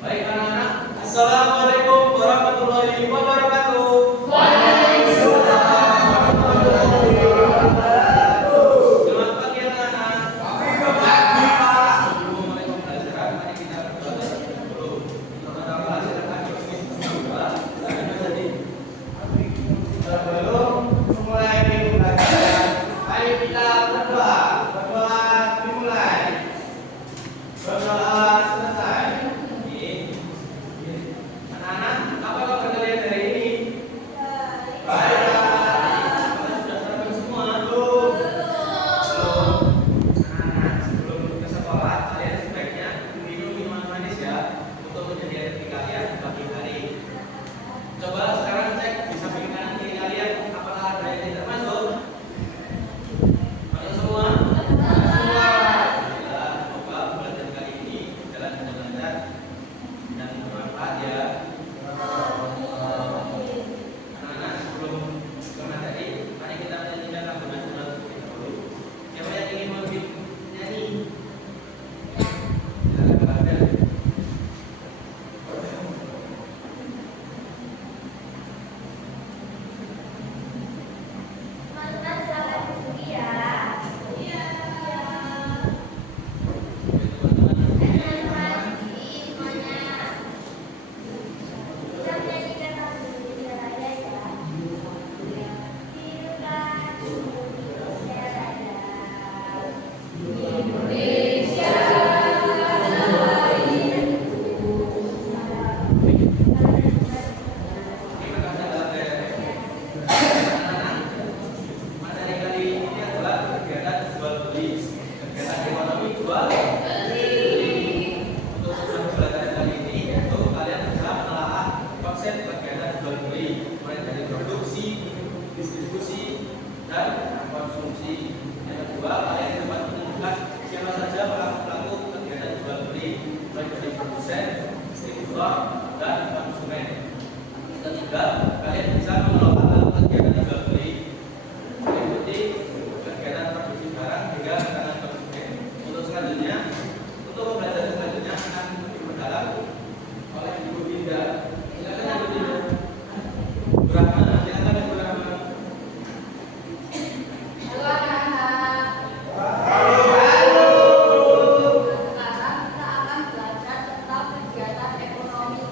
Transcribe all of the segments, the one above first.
Baik anak-anak, Assalamualaikum warahmatullahi wabarakatuh. Selamat pagi anak-anak. Sebelum mulai pembelajaran, mari kita berdoa terlebih dahulu. Pertama, silakan berdoa. Sebelum memulai pembelajaran, mari kita berdoa. Berdoa dimulai. Berdoa selesai. Anak-anak, apa kabar kalian hari ini? Baik. Kalian sudah sarapan semua? Belum. Anak-anak, sebelum ke sekolah, kalian sebaiknya minum minuman manis ya, untuk menjadi energi kalian di pagi hari. Coba sekarang cek di samping kanan kiri kalian, apakah ada yang tidak masuk? Masuk semua? Semua. Ya, semoga pembelajaran kali ini berjalan dengan lancar dan bermanfaat ya. Anak-anak, sebelum ke materi, mari kita menyanyikan lagu nasional terlebih dahulu. Siapa yang ingin nyanyi? Silakan Pak Abel. Teman-teman selamat pagi ya. Iya. Teman-teman, Teman-teman semuanya. Kita menyanyikan lagu Indonesia Raya ya. Hiduplah Indonesia Raya. Indonesia terima kasih Pak Abel. Anak-anak, materi kali ini adalah kegiatan jual beli, kegiatan ekonomi jual beli. Untuk tujuan pembelajaran kali ini yaitu kalian bisa menelaah konsep kegiatan jual beli, mulai dari produksi, distribusi, dan konsumsi. Yang kedua, kalian dapat menemukan siapa saja pelaku kegiatan jual beli, mulai dari produsen, distributor, dan konsumen. Ketiga, kalian bisa mengelola kegiatan jual beli, meliputi kegiatan produksi barang hingga kedatangan konsumen. Untuk selanjutnya, untuk pembelajaran selanjutnya akan diperdalam oleh Ibu Dinda. Silakan Ibu Dinda. Bu Rahma, silakan Ibu Rahma. Halo anak-anak. Sekarang kita akan belajar tentang kegiatan ekonomi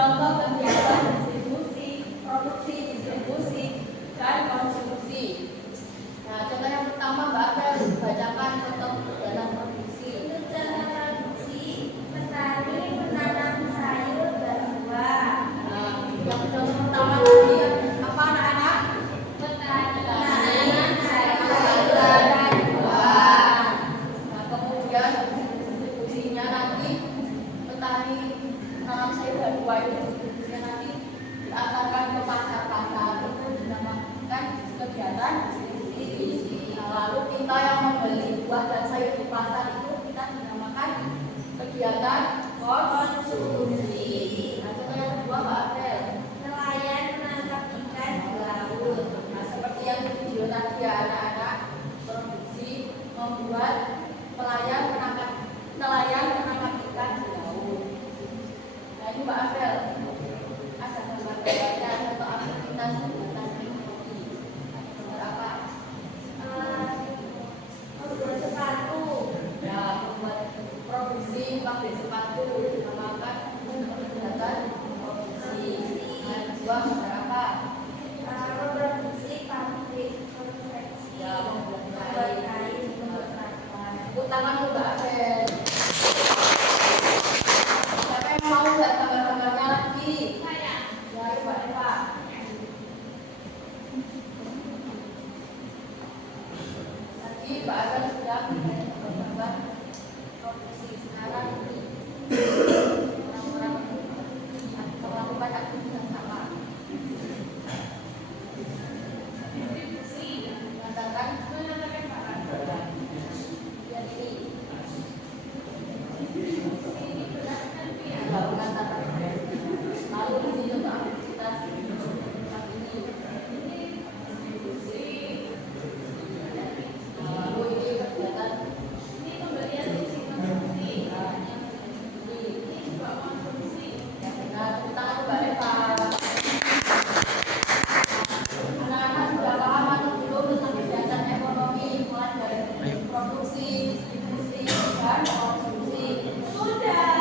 Contoh kegiatan distribusi, produksi, distribusi, dan konsumsi. Nah, contoh yang pertama Mbak Apel bacakan contoh dalam produksi. Untuk cara produksi, petani menanam sayur dan buah. Nah, yang contoh pertama tadi apa anak-anak? Petani Menanam sayur dan buah. Nah, kemudian distribusinya nanti petani menanam sayur dan buah itu distribusinya nanti diantarkan ke pasar-pasar, itu dinamakan kegiatan distribusi. Nah, lalu kita yang membeli buah dan sayur di pasar itu kita dinamakan kegiatan konsumsi. Nah, contoh yang kedua Mbak Apel. Nelayan menangkap ikan di laut. Nah, seperti yang di video tadi ya anak-anak, produksi membuat nelayan menangkap ikan di laut. Nah, ini Mbak Apel ada gambar-gambarnya contoh aktivitas kegiatan teknologi. Gambar apa? Membuat sepatu. Ya, membuat produksi pabrik sepatu dinamakan kegiatan produksi. Nah, yang kedua gambar apa? Memproduksi pabrik konveksi. Ya, membuat Membuat kain. kain, membuat papan. Tepuk tangan untuk Mbak Apel. Siapa yang mau lihat gambar-gambarnya lagi? Saya. Ya, ayo Mbak Eva. Tadi Mbak Apel sudah memberikan gambar produksi. Sekarang orang-orang melakukan aktivitas apa? Mengatakan biar ini. Ya, mengatakan. Lalu di sini untuk aktivitas pagi ini. Nah, lalu ini kegiatan pembelian konsumsi. Nah, ini juga konsumsi. Ya, benar. Tepuk tangan untuk Mbak Eva. Anak-anak sudah paham atau belum tentang kegiatan ekonomi mulai dari produksi, distribusi, dan konsumsi? Sudah.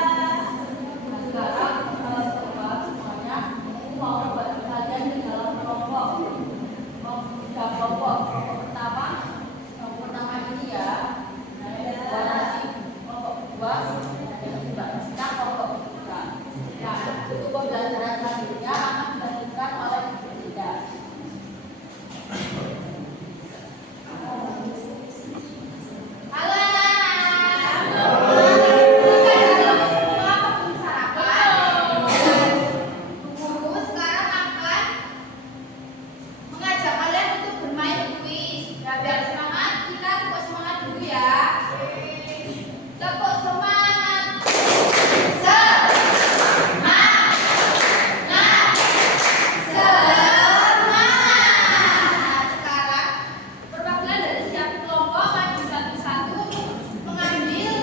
Nah, sekarang coba semuanya mau bagi kalian di dalam kelompok. Tiga kelompok. Kelompok pertama ini ya. Nah, yang kedua nanti kelompok kedua, dan yang ketiga kita kelompok ketiga. Nah, untuk pembelajaran selanjutnya akan dilanjutkan oleh Bunda. Halo anak-anak. Kalian semua belum sarapan? Guru sekarang akan mengajak kalian untuk bermain kuis. Nah, biar semangat, kita tepuk semangat dulu ya. Tepuk semangat. Semangat. Semangat. Nah, sekarang perwakilan dari setiap kelompok maju satu-satu untuk mengambil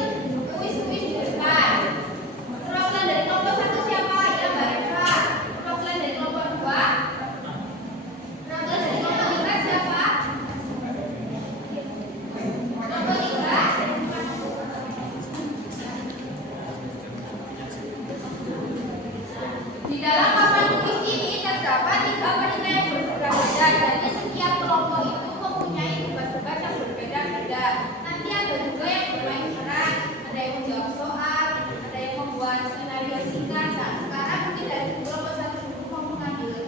kuis-kuis di depan. Perwakilan dari kelompok satu siapa? Ya, Mbak Eva. Perwakilan dari kelompok dua. Perwakilan dari kelompok tiga siapa? Kelompok tiga. Di dalam papan kuis ini terdapat 3 penilaian yang berbeda-beda. Jadi setiap kelompok itu mempunyai tugas-tugas yang berbeda-beda. Nanti ada juga yang bermain peran, ada yang menjawab soal, ada yang membuat skenario singkat. Nah, sekarang mungkin dari kelompok satu dulu mau mengambil.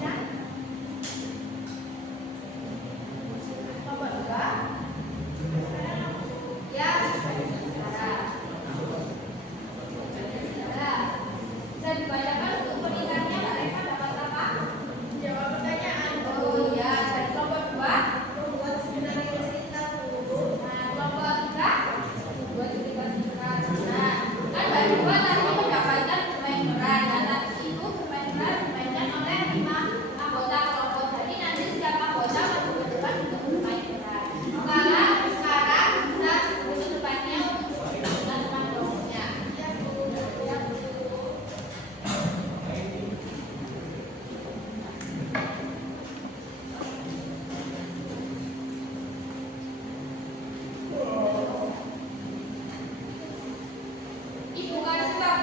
Nah, kelompok dua. Ya, sekarang. Bisa dibacakan untuk peningkatnya Mbak Eva dapat apa? Jawab pertanyaan. Oh iya, dari kelompok dua membuat skenario cerita dulu. Nah, kelompok tiga membuat cerita singkat. Nah, kan Mbak Eva tadi mendapatkan bermain peran. Nah, tadi itu bermain peran dimainkan oleh 5 anggota kelompok. Jadi nanti setiap anggota maju ke depan untuk bermain peran. Sekarang bisa disebut depannya untuk dengan teman kelompoknya. Ya, Bu. Ya, Bu. Ibu kasih waktu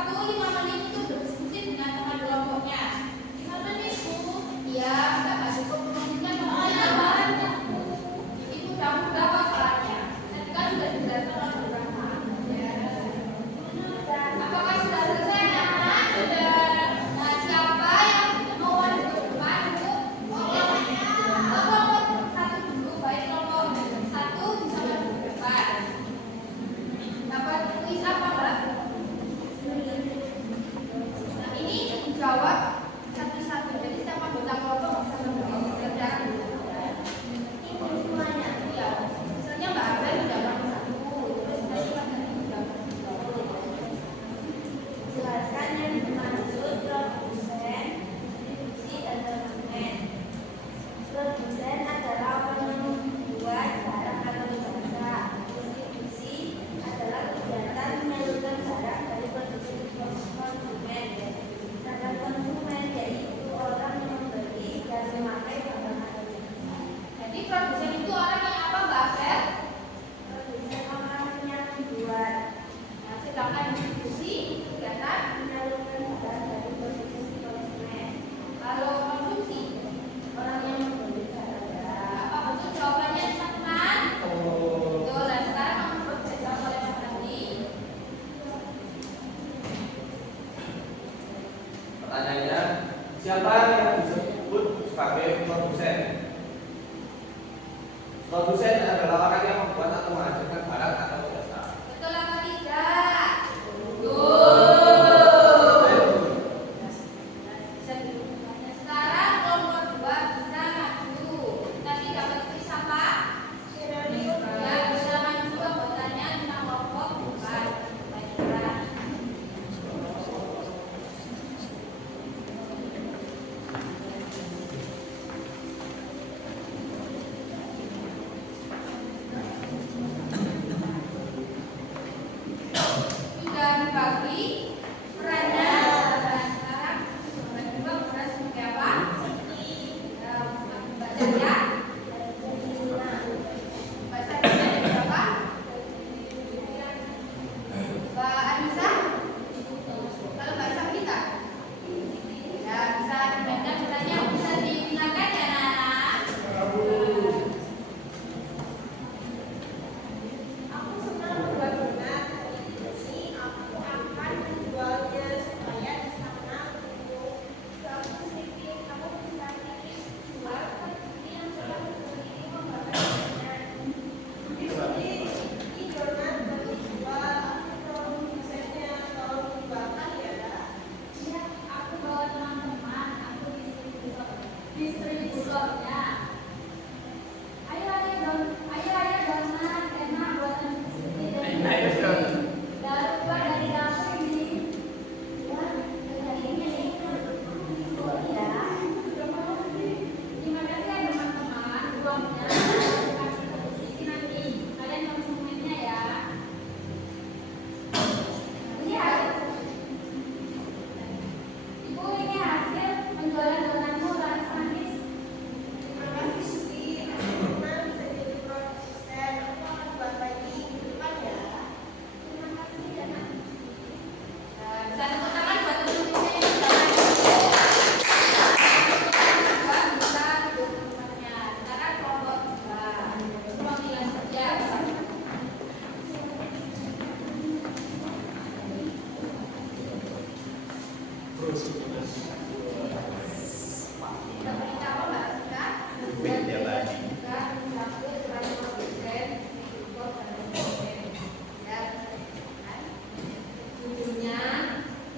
Pertanyaannya, siapa yang disebut sebagai produsen? Produsen adalah orang yang membuat atau menghasilkan barang atau jasa. Betul apa tidak? Sekarang kelompok 2 bisa maju. Tadi dapat pilih siapa? Ya, bisa maju anggotanya 5 kelompok bukan. Baiklah. Sudah dibagi perannya. Nah, sekarang bagi dua peran sebagai apa? Mbak Jaya, Mbak Sarina dan siapa? Mbak Anissa, kalau Mbak Sabita. Ya, bisa dibaca perannya, bisa digunakan ya anak-anak. Aku senang membuat donat. Ini aku akan menjualnya supaya di sana untuk kamu sedikit, kamu bisa sedikit jual. Ini yang saya beli membawakannya. Ini donat mau dijual. Aku produsennya tolong dijualkan ya. Iya, aku bawa teman-teman, aku distributornya. Ayo dong, ayo donat, enak buatan Siti dan Daru keluar dari dapur ini. Wah, hari ini nih. Ya. Terima kasih ya teman-teman, uangnya aku kasih ke Bu Siti nanti. Kalian konsumennya ya. Ini hasil. Ibu, ini hasil penjualan donatmu laris manis. Terima kasih Siti. Aku senang bisa jadi produsen. Aku akan buat lagi di depan ya. Terima kasih ya Nak. Bisa tepuk tangan buat teman-teman yang sudah maju. Bisa duduk tempatnya. Sekarang kelompok 2. Cuma tinggal saja. Kita beri nama Mbak Asita. Dan juga mencapai sebagai produsen, distributor, dan konsumen. Ya, kan? Judulnya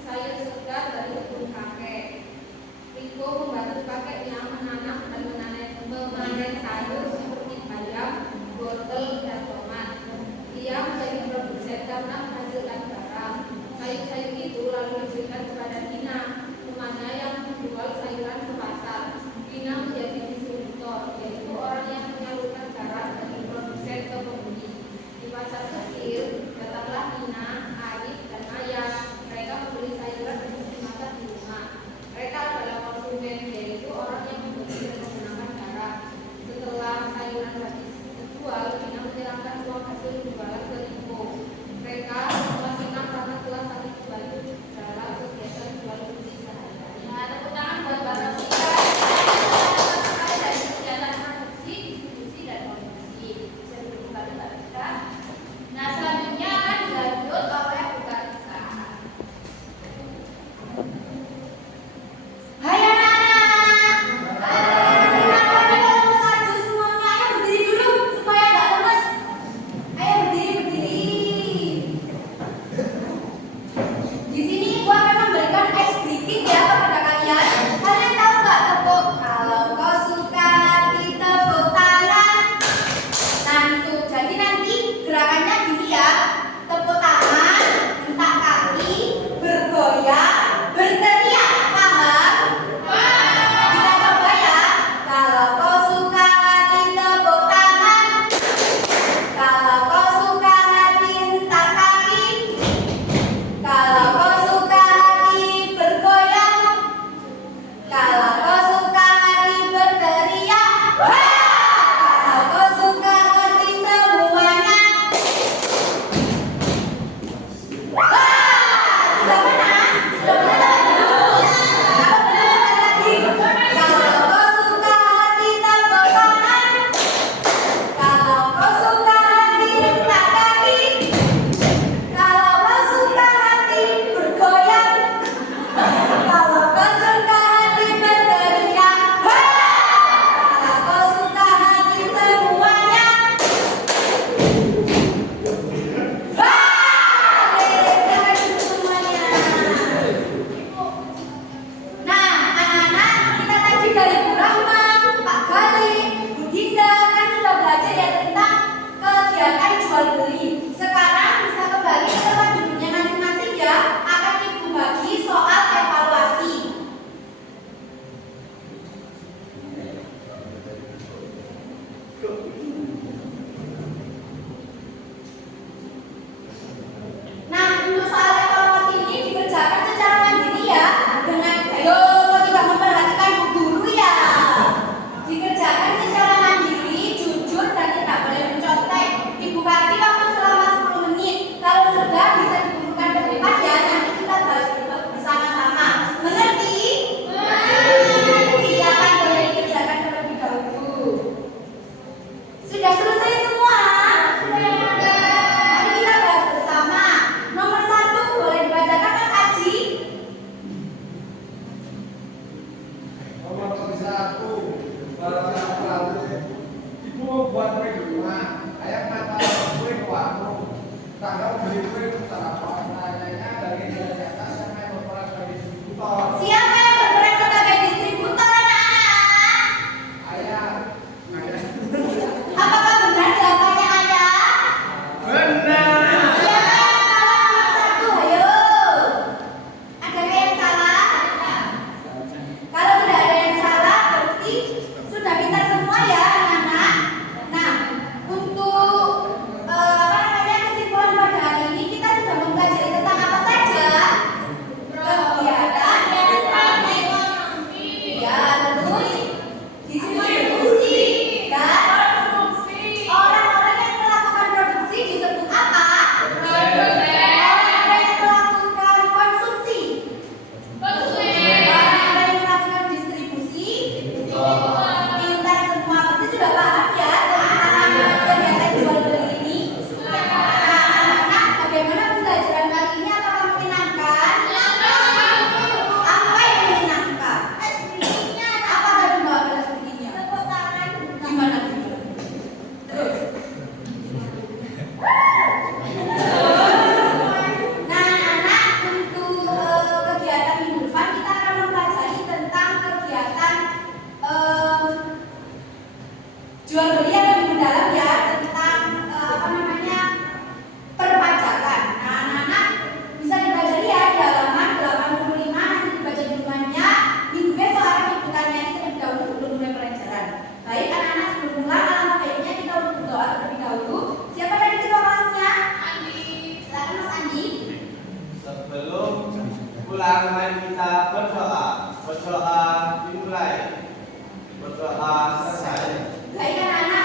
sayur segar dari kebun kakek. Riko membantu kakeknya menanam dan memanen sayur seperti bayam, wortel, dan tomat. Ia menjadi produsen karena menghasilkan barang. Sayur-sayur itu lalu diberikan kepada Dina, temannya yang menjual sayuran sepasar. Dina menjadi distributor, yaitu orang yang menyalurkan barang dari produsen ke pembeli. Di pasar kecil, datanglah Dina, Arif, dan Ayah. Mereka membeli sayuran untuk dimasak di rumah. Mereka adalah konsumen, yaitu orang yang membeli dan menggunakan barang. Setelah sayuran habis dijual, Dina menyerahkan uang hasil penjualan ke Riko. Mereka semua senang karena telah saling membantu dalam kegiatan jual beli sehari-hari. Nah, tepuk tangan buat Mbak Rosita. Selesai dari kegiatan produksi, distribusi, dan konsumsi. Bisa duduk kembali Mbak Rosita. Nah, selanjutnya akan dilanjut oleh buka usaha. Hai anak-anak. Kenapa nih kalau mau saju semuanya? Ayo berdiri dulu supaya nggak lemes. Ayo berdiri. Di sini ibu akan memberikan ice breaking ya kepada kalian. Kalian tahu nggak tepuk? Kalau kau suka ditepuk tangan. Nah itu, jadi nanti gerakannya gini ya. Tepuk tangan, hentak kaki, bergoyang, berteriak. Pulang mari kita berdoa. Berdoa dimulai. Berdoa selesai. Baik anak-anak,